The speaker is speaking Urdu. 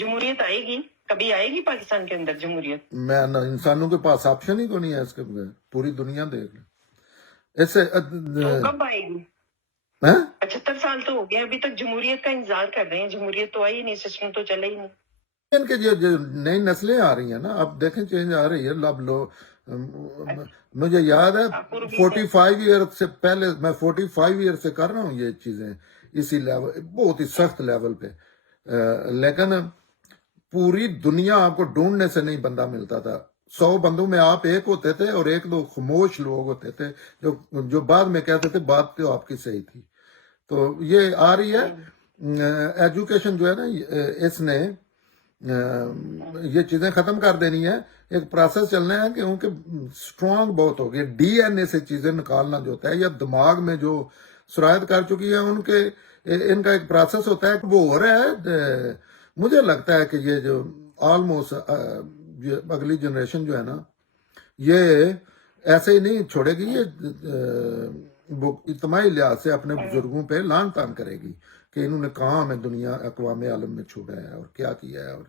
جمہوریت آئے گی، کبھی آئے گی پاکستان کے اندر جمہوریت؟ میں انسانوں کے پاس آپشن ہی کو نہیں ہے اس کے بغیر، پوری دنیا دیکھ لیں ایسے تو کب آئے گی؟ ہیں؟ 75 سال تو ہو گئے، ابھی تک جمہوریت کا انتظار کر رہے ہیں، جمہوریت تو آئی نہیں، سسٹم تو چلے ہی نہیں۔ ان کے جو نئی نسلیں آ رہی ہیں نا، اب دیکھیں چینج آ رہی ہے۔ اب مجھے یاد ہے 45 ایئر سے پہلے، میں 45 ایئر سے کر رہا ہوں یہ چیزیں اسی لیول، بہت ہی سخت لیول پہ، لیکن پوری دنیا آپ کو ڈھونڈنے سے نہیں بندہ ملتا تھا۔ 100 بندوں میں آپ ایک ہوتے تھے، اور ایک دو خاموش لوگ ہوتے تھے جو بعد میں کہتے تھے بات تو آپ کی صحیح تھی۔ تو یہ آ رہی ہے ایجوکیشن جو ہے نا، اس نے یہ چیزیں ختم کر دینی ہے۔ ایک پروسیس چلنا ہے کہ ان کے اسٹرانگ بہت ہو گئی، ڈی این اے سے چیزیں نکالنا جو ہوتا ہے، یا دماغ میں جو سرایت کر چکی ہے ان کا ایک پروسیس ہوتا ہے، وہ ہو رہا ہے۔ مجھے لگتا ہے کہ یہ جو آلموسٹ اگلی جنریشن جو ہے نا، یہ ایسے ہی نہیں چھوڑے گی، یہ وہ اجتماعی لحاظ سے اپنے بزرگوں پہ لان تان کرے گی کہ انہوں نے کہاں ہمیں دنیا اقوام عالم میں چھوڑا ہے اور کیا کیا ہے، اور